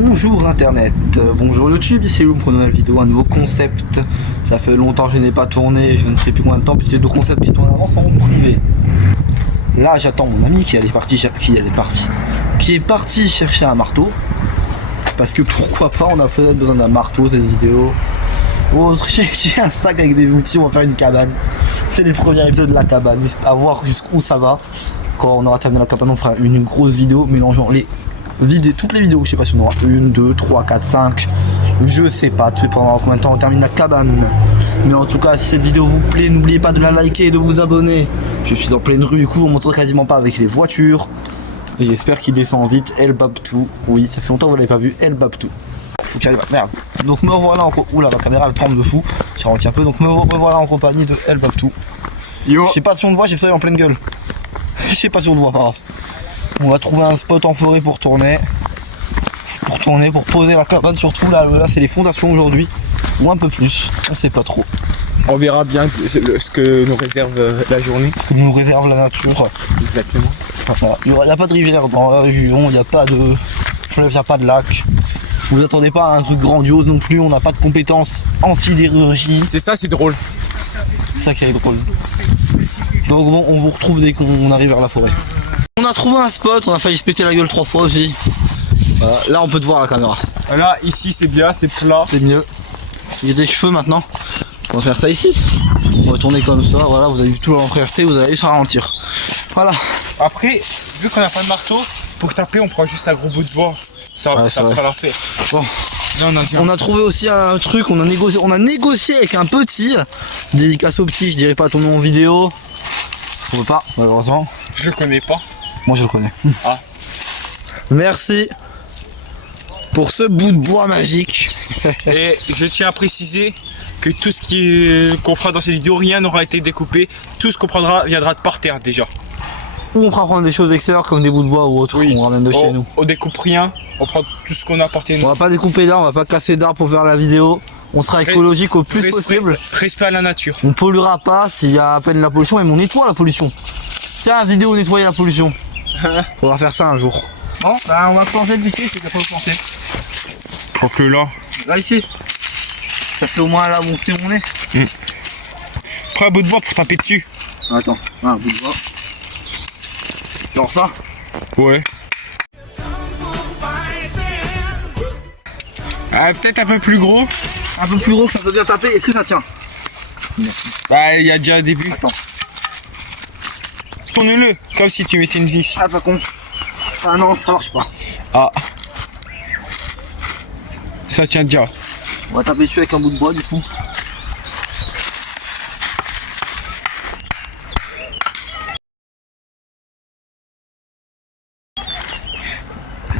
Bonjour internet, bonjour YouTube, ici Loom pour une nouvelle vidéo, un nouveau concept. Ça fait longtemps que je n'ai pas tourné, je ne sais plus combien de temps, puisque les deux concepts qui tournent avant sont privés. Là j'attends mon ami qui est parti chercher un marteau. Parce que pourquoi pas, on a peut-être besoin d'un marteau, cette vidéo. Autre, j'ai un sac avec des outils, on va faire une cabane. C'est les premiers épisodes de la cabane, à voir jusqu'où ça va. Quand on aura terminé la cabane, on fera une grosse vidéo mélangeant toutes les vidéos, je sais pas si on aura 1, 2, 3, 4, 5, je sais pas, tu sais pendant combien de temps on termine la cabane. Mais en tout cas, si cette vidéo vous plaît, n'oubliez pas de la liker et de vous abonner. Je suis en pleine rue, du coup on montre quasiment pas avec les voitures. Et j'espère qu'il descend vite, El Babtou. Oui, ça fait longtemps que vous l'avez pas vu, El Babtou. Faut qu'il arrive, merde. Donc me revoilà en oula, la caméra elle tremble de fou, j'ai renti un peu, donc me revoilà en compagnie de El Babtou. Yo. Je sais pas si on te voit, j'ai fait en pleine gueule. Je sais pas si on te voit, pas grave. On va trouver un spot en forêt pour tourner. Pour poser la cabane, surtout là c'est les fondations aujourd'hui. Ou un peu plus, on sait pas trop. On verra bien ce que nous réserve la journée. Ce que nous réserve la nature. Exactement. Voilà. Il n'y a pas de rivière dans la région, il n'y a pas de fleuve, il n'y a pas de lac. Vous attendez pas à un truc grandiose non plus, on n'a pas de compétences en sidérurgie. C'est ça, c'est drôle. C'est ça qui est drôle. Donc bon, on vous retrouve dès qu'on arrive vers la forêt. On a trouvé un spot, on a failli se péter la gueule 3 fois aussi. Là on peut te voir à la caméra. Là, ici c'est bien, c'est plat. C'est mieux. Il y a des cheveux maintenant. On va faire ça ici. On va tourner comme ça, voilà, vous avez vu tout l'enfreté, vous allez se ralentir. Voilà. Après, vu qu'on n'a pas de marteau, pour taper on prend juste un gros bout de bois. Ça fera l'affaire. Bon. Là, on a trouvé aussi un truc, on a négocié avec un petit. Dédicace au petit, je dirais pas ton nom en vidéo. On veut pas, malheureusement. Je le connais pas. Moi je le connais. Ah. Merci pour ce bout de bois magique. Et je tiens à préciser que tout ce qu'on fera dans cette vidéo, rien n'aura été découpé. Tout ce qu'on prendra viendra de par terre déjà. Ou on fera prendre des choses extérieures comme des bouts de bois ou autre, oui. On ramène de chez nous. On découpe rien, on prend tout ce qu'on a apporté. On va pas découper d'arbres, on va pas casser d'arbres pour faire la vidéo. On sera écologique au plus possible. Respect à la nature. On polluera pas s'il y a à peine la pollution, mais on nettoie la pollution. Tiens, vidéo nettoyer la pollution. On va faire ça un jour. Bon, bah on va planter le biquet, c'est qu'il faut le planter. Pour que là. Là ici. Ça fait au moins là où on est. Prends un bout de bois pour taper dessus. Attends, un bout de bois. Genre ça? Ouais. Peut-être un peu plus gros. Un peu plus gros que ça peut bien taper. Est-ce que ça tient? Bah il y a déjà un début. Attends. Tourne-le comme si tu mettais une vis. Ah pas con. Ah non, ça marche pas. Ah. Ça tient déjà. On va taper dessus avec un bout de bois du coup.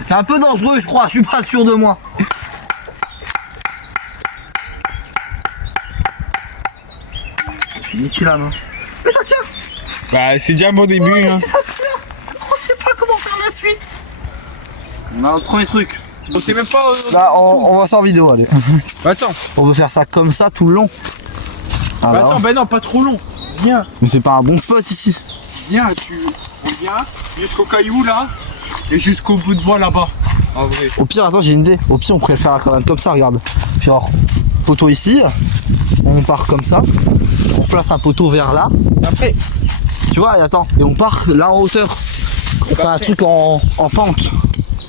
C'est un peu dangereux je crois, je suis pas sûr de moi. C'est inutile là, non? Mais ça tient. Bah c'est déjà un bon début. Oui, hein. ça tient. On sait pas comment faire la suite. On a un premier truc. On sait même pas. Là on va ça en vidéo, allez. Bah, attends. On veut faire ça comme ça tout le long. Ah, bah attends, bah non, pas trop long. Viens. Mais c'est pas un bon spot ici. Viens, on vient jusqu'au caillou là et jusqu'au bout de bois là-bas. En vrai. Au pire, attends, j'ai une idée. Au pire, on pourrait faire la cabane comme ça, regarde. Genre, poteau ici. On part comme ça. On place un poteau vers là. Après. Tu vois, et attends. Et on part là en hauteur. On fait un truc en pente.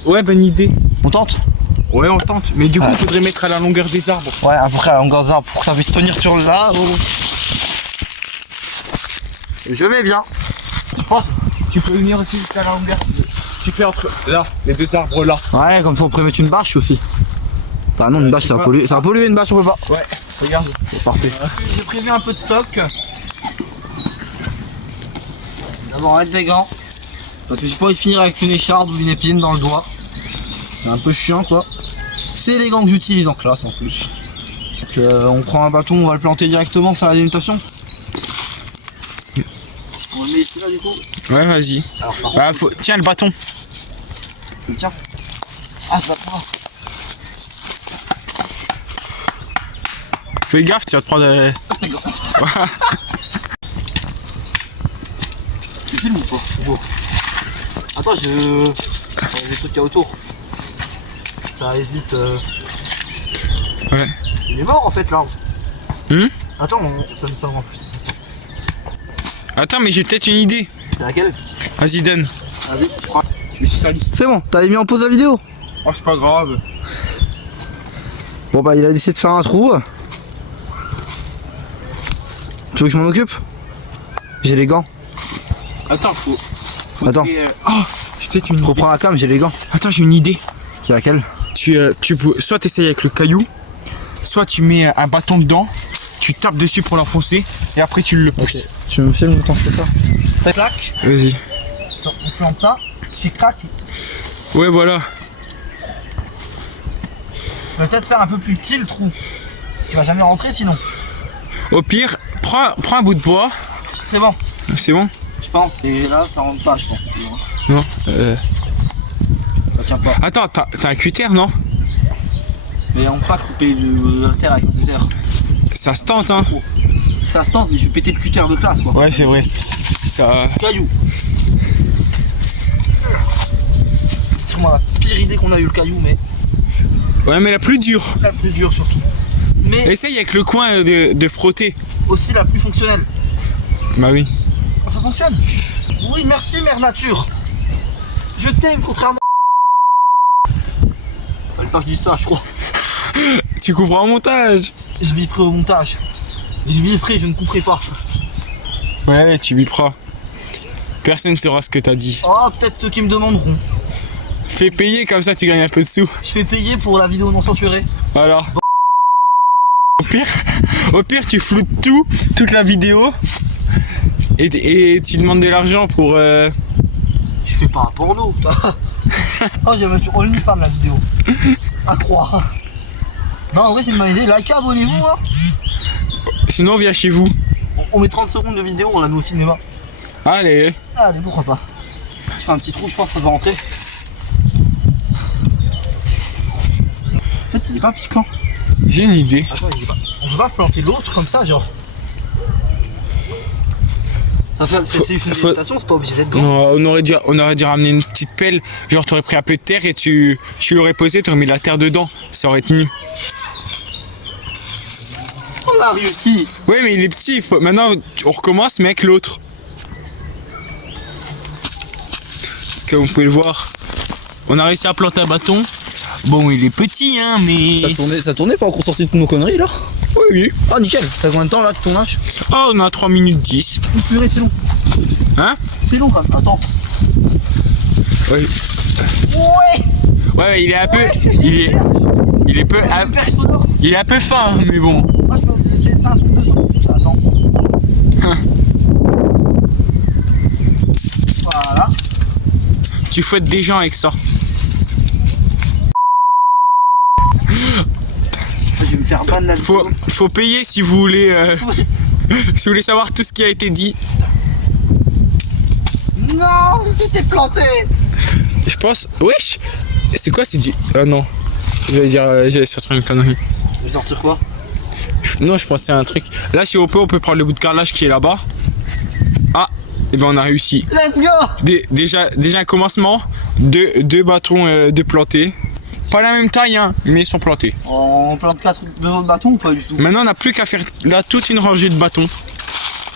Ouais, bonne idée. On tente? Ouais, on tente. Mais du coup, il faudrait mettre à la longueur des arbres. Ouais, à peu près à la longueur des arbres pour que ça puisse tenir sur là. Je mets bien. Je pense tu peux venir aussi jusqu'à la longueur. Tu fais entre là, les deux arbres là. Ouais, comme ça on pourrait mettre une bâche aussi. Bah non, une bâche ça va polluer. Ça va polluer une bâche, on peut pas. Ouais, regarde. Parfait. J'ai prévu un peu de stock. D'abord avec des gants. Parce que j'ai pas envie de finir avec une écharde ou une épine dans le doigt. C'est un peu chiant quoi. C'est les gants que j'utilise en classe en plus. Donc on prend un bâton, on va le planter directement, faire la délimitation. On le met ici là du coup. Ouais, vas-y. Bah, tiens le bâton. Tiens. Ah, ça va pas. Fais gaffe, tu vas te prendre. Tu filmes ou pas? Attends, des trucs qu'il y a autour. ça évite. Ouais. Il est mort en fait l'arbre. Attends, ça me sort en plus. Attends, mais j'ai peut-être une idée. C'est laquelle? Vas-y, donne. Vas-y, je prends. Je me suis sali. C'est bon, t'avais mis en pause la vidéo? Oh, c'est pas grave. Bon bah il a décidé de faire un trou. Tu veux que je m'en occupe? J'ai les gants. Attends, faut Attends, Oh, j'ai peut-être une idée. reprends la cam, j'ai les gants. Attends, j'ai une idée. C'est laquelle? Soit t'essayes avec le caillou, soit tu mets un bâton dedans, tu tapes dessus pour l'enfoncer, et après tu le pousses. Ok. Tu me filmes quand je fais ça? Ça claque, Vas-y. on plante ça, tu fais crack. Ouais, voilà. Peut-être faire un peu plus petit le trou. Parce qu'il va jamais rentrer sinon. Au pire, prends un bout de bois. C'est bon, C'est bon? je pense. Et là ça rentre pas, je pense. Non. Ça tient pas. Attends, t'as un cutter, non? Mais on peut pas couper la terre avec le cutter. Ça se tente, hein? Ça se tente, mais je vais péter le cutter de classe quoi. Ouais, c'est vrai. Ça. Caillou. C'est sûrement la pire idée qu'on a eu le caillou, mais Ouais, mais la plus dure. la plus dure surtout. Mais Essaye avec le coin de frotter. aussi la plus fonctionnelle. Bah oui. Ça fonctionne. Oui, merci mère nature. Je t'aime contrairement. Fallait pas que je dise ça, je crois. Tu couperas en montage. Je biperai au montage. Je biperai, je ne couperai pas. Ouais, tu biperas. Personne ne saura ce que t'as dit. Oh, peut-être ceux qui me demanderont. Fais payer, comme ça tu gagnes un peu de sous. Je fais payer pour la vidéo non censurée. Voilà. Au pire, tu floutes toute la vidéo. Et tu demandes de l'argent pour. Je fais pas un porno. Oh, j'ai même sur OnlyFans la vidéo. À croire. Non, en vrai, c'est une bonne idée. Likez, abonnez-vous. Hein. Sinon, viens chez vous. On met 30 secondes de vidéo, on la met au cinéma. Allez. Allez, pourquoi pas. Je fais un petit trou, je pense que ça va rentrer. En fait, il est pas piquant. J'ai une idée. Attends, il est pas. On peut pas planter l'autre comme ça, genre. Ça fait c'est une végétation, c'est pas obligé d'être grand. Non, on aurait dû ramener une petite pelle. Genre, t'aurais pris un peu de terre et tu l'aurais posé, t'aurais mis la terre dedans. Ça aurait tenu. On l'a réussi. Ouais, mais il est petit. Maintenant, on recommence, mais avec l'autre. Comme vous pouvez le voir, on a réussi à planter un bâton. Bon, il est petit, hein, mais. Ça tournait pas qu'on sortit de nos conneries là? Oui, oui. Ah, nickel. T'as combien de temps là de tournage? Oh, on a 3 minutes 10. Purée, c'est long. Hein? C'est long quand même. Attends. Oui. Ouais. Ouais, il est un peu. Il est un peu fin, hein, mais bon. Moi, je peux essayer de faire un truc de son. Attends. Voilà. Tu fouettes des gens avec ça. Je vais me faire ban la Faut payer si vous voulez. Si vous voulez savoir tout ce qui a été dit. Non, c'était planté. Je pense. Wesh! C'est quoi? C'est du. Ah non. J'allais sortir une connerie. Je vais sortir quoi? Non, je pensais à un truc. Là, si on peut prendre le bout de carrelage qui est là-bas. Ah! Et ben on a réussi. Let's go. Déjà un commencement. Deux bâtons de plantés. Pas la même taille, hein, mais ils sont plantés. On plante 4 bâtons ou pas du tout? Maintenant, on n'a plus qu'à faire là toute une rangée de bâtons.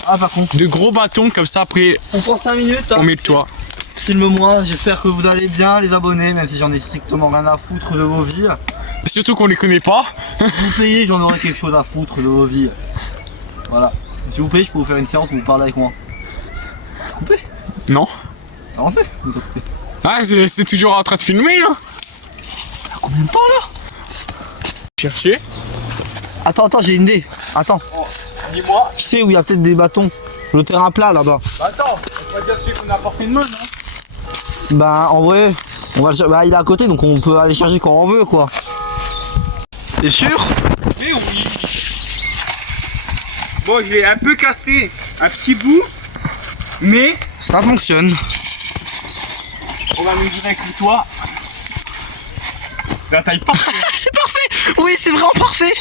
Ah, par contre. De gros bâtons, comme ça, après, On prend 5 minutes. Hein. on met le toit. Filme-moi, j'espère que vous allez bien, les abonnés, même si j'en ai strictement rien à foutre de vos vies. Surtout qu'on les connaît pas. Si vous payez, j'en aurai quelque chose à foutre de vos vies. Voilà. Si vous payez, je peux vous faire une séance où vous parlez avec moi. T'as coupé? Non. Avancez. Vous avez coupé. Ah, c'est toujours en train de filmer, là. T'as combien de temps là? Chercher. Attends, j'ai une idée. Attends. Dis-moi. Je sais où il y a peut-être des bâtons. Le terrain plat là-bas. Attends, on va dire celui qu'on a apporté de main, non? Bah en vrai, on va le bah, il est à côté donc on peut aller chercher quand on veut quoi. T'es sûr? Eh oui. Bon, je l'ai un peu cassé, un petit bout, mais Ça fonctionne. on va mesurer avec le toit. La taille parfaite. C'est parfait. Oui, c'est vraiment parfait.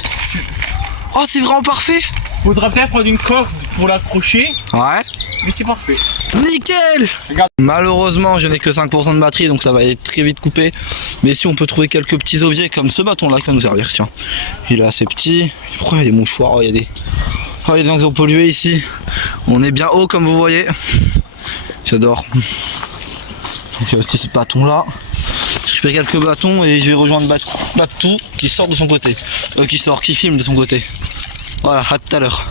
Oh, c'est vraiment parfait. Faudra peut-être prendre une corde pour l'accrocher. Ouais. mais c'est parfait. Nickel. Regarde. Malheureusement, je n'ai que 5% de batterie, donc ça va être très vite coupé. Mais si on peut trouver quelques petits objets comme ce bâton là qui va nous servir, tiens. Il est assez petit. Pourquoi il y a des mouchoirs? Oh, il y a des... Oh, il y a des gens pollués ici. On est bien haut comme vous voyez. J'adore. Donc il y a aussi ce bâton là. Je fais quelques bâtons et je vais rejoindre Batou qui sort de son côté. Qui filme de son côté. Voilà, à tout à l'heure.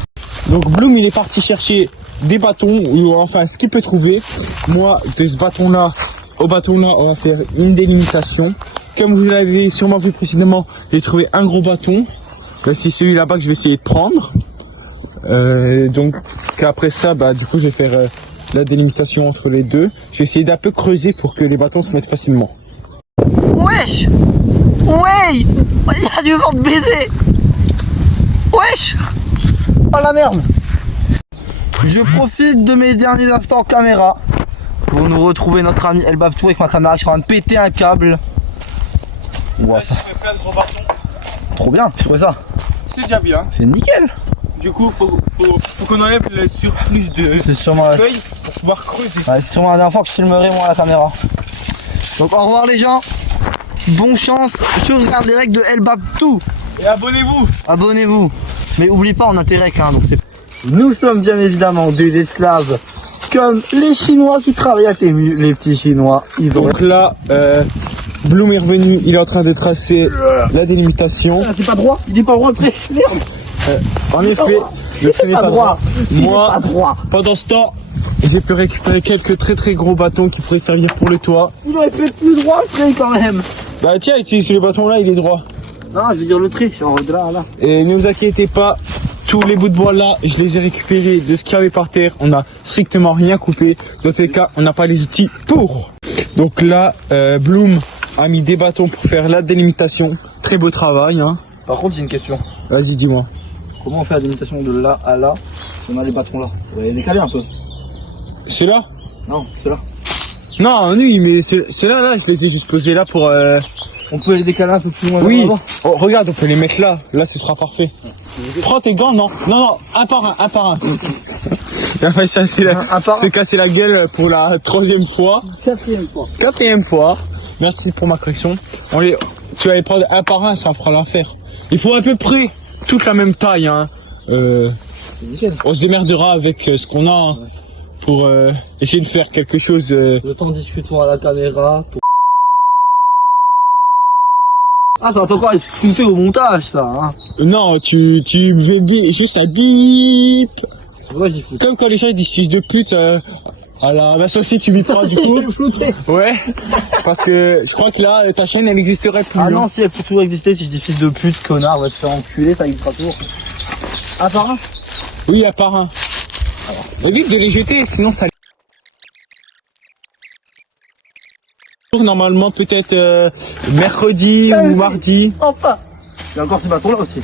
Donc Bloom il est parti chercher des bâtons, ou enfin ce qu'il peut trouver. Moi de ce bâton là au bâton là on va faire une délimitation. Comme vous l'avez sûrement vu précédemment, j'ai trouvé un gros bâton. C'est celui là-bas que je vais essayer de prendre. Donc après ça du coup je vais faire la délimitation entre les deux. Je vais essayer d'un peu creuser pour que les bâtons se mettent facilement. Wesh! Ouais! Il y a du vent de baiser! Wesh! Oh la merde! Je profite de mes derniers instants caméra pour nous retrouver notre ami El Babtou avec ma caméra. Je suis en train de péter un câble. On voit ça. Trop bien, je trouvais ça. C'est déjà bien. C'est nickel! Du coup, faut qu'on enlève le surplus de C'est sûrement feuilles pour pouvoir creuser. ouais, c'est sûrement la dernière fois que je filmerai moi à la caméra. Donc au revoir les gens. Bonne chance. Je regarde les règles de El Babtou. Et abonnez-vous. Abonnez-vous. Mais oublie pas, on a tes règles hein, donc c'est. Nous sommes bien évidemment des esclaves. Comme les Chinois qui travaillent à tes vues, les petits Chinois. Ils ont... Donc là, Bloom est revenu, il est en train de tracer la délimitation. Ah, c'est pas droit, il est pas droit après. Merde. En effet, le feu n'est pas droit. Moi, pas droit. pendant ce temps, j'ai pu récupérer quelques très gros bâtons qui pourraient servir pour le toit. Il aurait pu être plus droit après quand même. Bah tiens, utilise le bâton là, il est droit. Non, je veux dire le trait, genre là. Et ne vous inquiétez pas, tous les bouts de bois là, je les ai récupérés de ce qu'il y avait par terre. On n'a strictement rien coupé. Dans tous les cas, on n'a pas les outils pour. Donc là, Bloom a mis des bâtons pour faire la délimitation. Très beau travail. Hein. Par contre, j'ai une question. Vas-y, dis-moi. Comment on fait la délimitation de là à là si on a les bâtons là? On va les décaler un peu. C'est là? Non, c'est là. Non, oui, mais c'est là, je les ai juste posés là pour... On peut les décaler un peu plus loin. Oui, oh, regarde, on peut les mettre là. Là, ce sera parfait. Prends tes gants, non, un par un. Il a failli se casser la gueule pour la 3e fois. 4e fois. Merci pour ma correction. Tu vas les prendre un par un, ça fera l'affaire. Il faut à peu près toute la même taille. Hein. On se démerdera avec ce qu'on a hein, pour essayer de faire quelque chose. Le temps discutons à la caméra. Ah, ça va encore être flouté au montage, ça. Hein. Non, tu fais juste un bip. Pourquoi j'y fous? Comme quand les gens ils disent fils de pute à la saucisse, tu bip pas du coup. Il est flouté. Ouais, parce que je crois que là, ta chaîne elle existerait plus. Ah non, si elle peut toujours exister, si je dis fils de pute, connard, va te faire enculer, ça existera toujours. Un par un? Oui, un par un. Évite de les jeter, sinon ça. Normalement, peut-être mercredi ou mardi. Enfin. Il y a encore ces bâtons là aussi.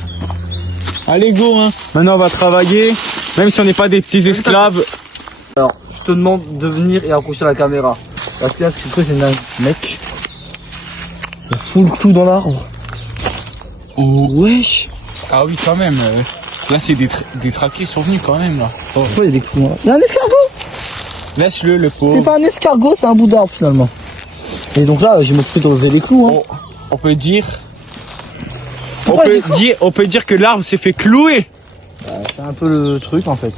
Allez, go, hein. Maintenant, on va travailler, même si on n'est pas des petits esclaves. Alors, je te demande de venir et approcher la caméra. Parce que là, ce que c'est un mec. Il a full clou dans l'arbre. Oh, wesh. Ah oui, quand même. Là, c'est des traqués sont venus quand même, là. Oh. Pourquoi il y a des clous là? Il y a un escargot. Laisse-le, le pauvre. C'est pas un escargot, c'est un bout d'arbre finalement. Et donc là, j'ai m'occupé de relever les clous. Hein. Oh, on peut dire que l'arbre s'est fait clouer. C'est un peu le truc en fait.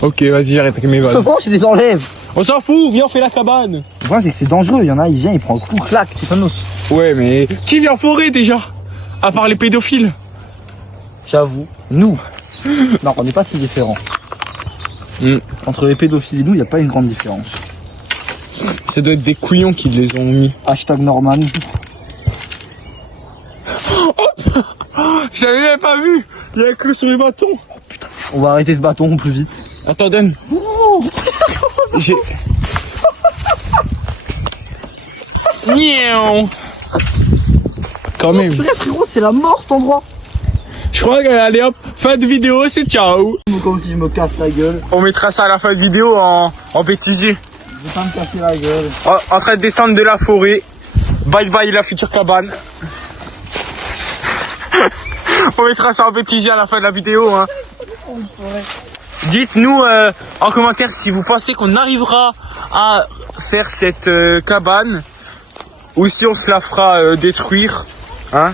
Ok, vas-y, arrête avec mes balles. Comment je les enlève? On s'en fout, viens, on fait la cabane. Le problème c'est que c'est dangereux, il y en a, il vient, il prend le coup, clac, c'est pas nos. Ouais, mais qui vit en forêt déjà? À part les pédophiles. J'avoue, nous. Non, on n'est pas si différents. Entre les pédophiles et nous, il n'y a pas une grande différence. Ça doit être des couillons qui les ont mis. Hashtag Norman. J'avais même pas vu. Il y a un clou sur les bâtons. Putain, on va arrêter ce bâton au plus vite. Attends, donne. J'ai... Miaou. Quand même. Frérot, c'est la mort cet endroit. Je crois que, allez hop, fin de vidéo, c'est ciao. Comme si je me casse la gueule. On mettra ça à la fin de vidéo en bêtisier. Je vais pas me casser la gueule. En train de descendre de la forêt. Bye bye la future cabane. On mettra ça en bêtisier à la fin de la vidéo. Hein. Dites-nous en commentaire si vous pensez qu'on arrivera à faire cette cabane ou si on se la fera détruire. Hein?